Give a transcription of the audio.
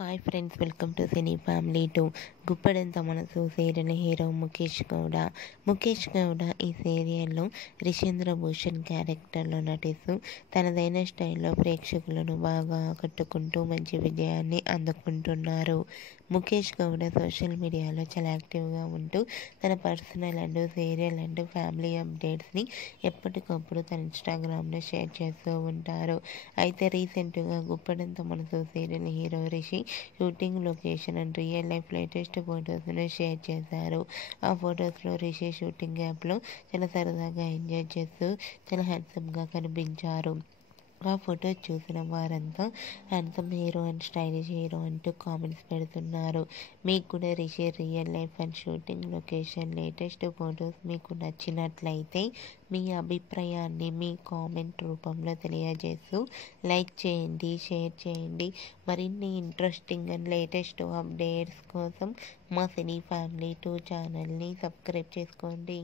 Hi friends, welcome to cine family 2. Guppedantha Manasu serial hero Mukesh Gowda ఈ సీరియల్లో రిషేంద్ర భూషణ్ క్యారెక్టర్లో నటిస్తూ తనదైన స్టైల్లో ప్రేక్షకులను బాగా ఆకట్టుకుంటూ మంచి విజయాన్ని అందుకుంటున్నారు. ముఖేష్ గౌడ సోషల్ మీడియాలో చాలా యాక్టివ్గా ఉంటూ తన personal and serial and family అప్డేట్స్ని ఎప్పటికప్పుడు తన ఇన్స్టాగ్రామ్లో షేర్ చేస్తూ ఉంటారు. అయితే రీసెంట్గా Guppedantha Manasu serial hero Rishi shooting location and real life latest ఫొటోస్ను షేర్ చేశారు. ఆ ఫొటోస్లో రిషి షూటింగ్ యాప్లో చాలా సరదాగా ఎంజాయ్ చేస్తూ చాలా హ్యాండ్సమ్గా కనిపించారు. ఆ ఫోటో చూసిన వారంతా handsome hero and stylish hero అంటూ కామెంట్స్ పెడుతున్నారు. మీకు కూడా Rishi real life and shooting location latest photos మీకు నచ్చినట్లయితే మీ అభిప్రాయాన్ని మీ కామెంట్ రూపంలో తెలియజేస్తూ లైక్ చేయండి, షేర్ చేయండి. మరిన్ని ఇంట్రెస్టింగ్ అండ్ లేటెస్ట్ అప్డేట్స్ కోసం మా సినీ ఫ్యామిలీ 2 ఛానల్ని సబ్స్క్రైబ్ చేసుకోండి.